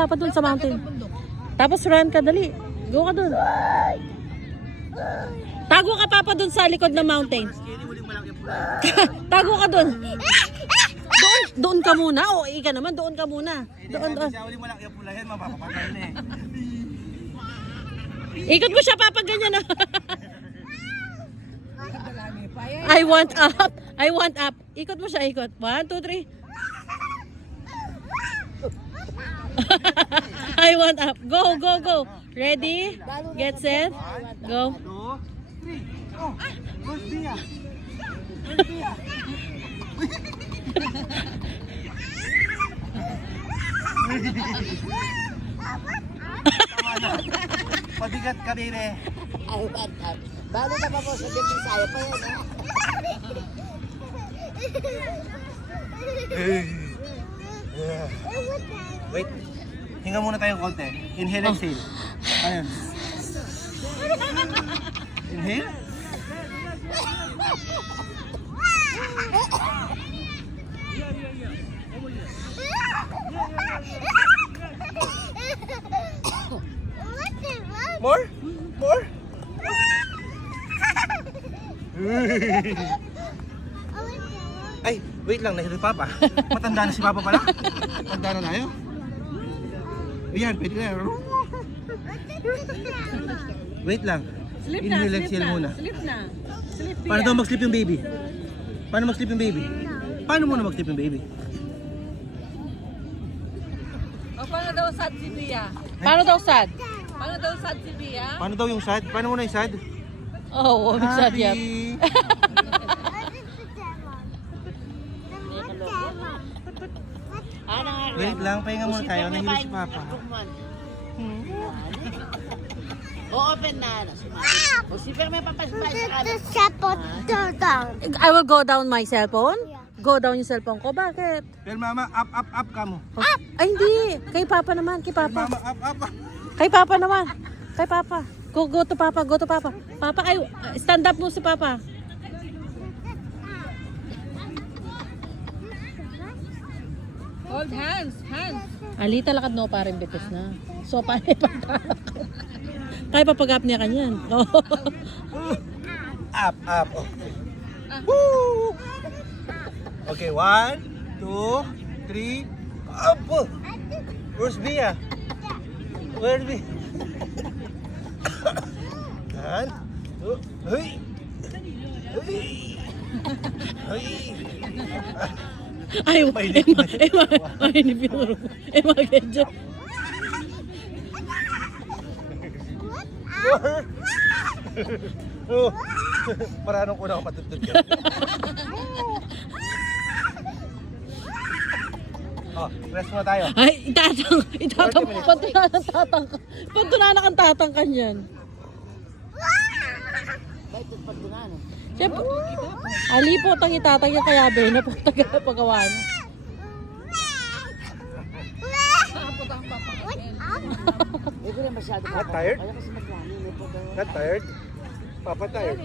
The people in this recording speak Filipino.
Papa dun sa mountain. Tapos run ka, dali. Go ka dun. Tago ka, Papa, dun sa likod ng mountain. Tago ka dun. Doon ka muna. O, ika naman, doon ka muna. Doon. Ikot mo siya, Papa, ganyan na. I want up. I want up. Ikot mo siya, ikot. 1, 2, 3. I want up. Go, go, go. Ready? Get set. Go. 2, 3. Oh, where's Bia? Pabigat ka, baby. Ay, bata. Balo na pa po sa Bisaya pa yan, ha? Wait. Hinga muna tayong konti. Inhale, exhale. Ayan. Inhale. More? More? Ay, wait lang, nahilo Papa. Matanda na si Papa pala. Matanda na tayo. Ayan, pwede na. Wait lang. Sleep na, Inhale, sleep exhale na. muna. Sleep na. Sleep, Paano daw mag-sleep yung baby? Paano mag-sleep yung baby? Paano muna mag-sleep yung baby? O, paano daw sad si Bia? Paano daw sad? Paano daw sad si Bia? Paano daw yung sad? Paano muna yung sad? Oh, sad yan. Wait lang, pahinga muna tayo. Nahilo si Papa. O-open na. O, si Fer may papasbay sa kanan. I will go down my cellphone. Go down yung cellphone ko. Bakit? Pero mama, up ka mo. Ay, hindi. Kay Papa naman. Kay Papa. Mama, up. Kay Papa naman. Kay Papa. Go to Papa. Go to Papa. Papa, ay, stand up mo si Papa. Hold hands, hands. Alita lakad no parin bitis na. So, paano ipagtarak? Kaya papagap niya kanyan. Up. Oh. Woo! Okay, 1, 2, 3. Up! Where's Bia? Where's Bia? And, hey! Ay, mainip yung gadget. Oh, para nung una ko patutod ka. Oh, rest muna tayo. Ay, itatang, pantunanan kang tatang kanyan. Bakit ito pagdunan? Siyempre, alipo tang itatang yung kaya ba na pagawa na. Hindi ko rin masyado. Not tired? Kaya kasi maglami. Not tired? Papa tired.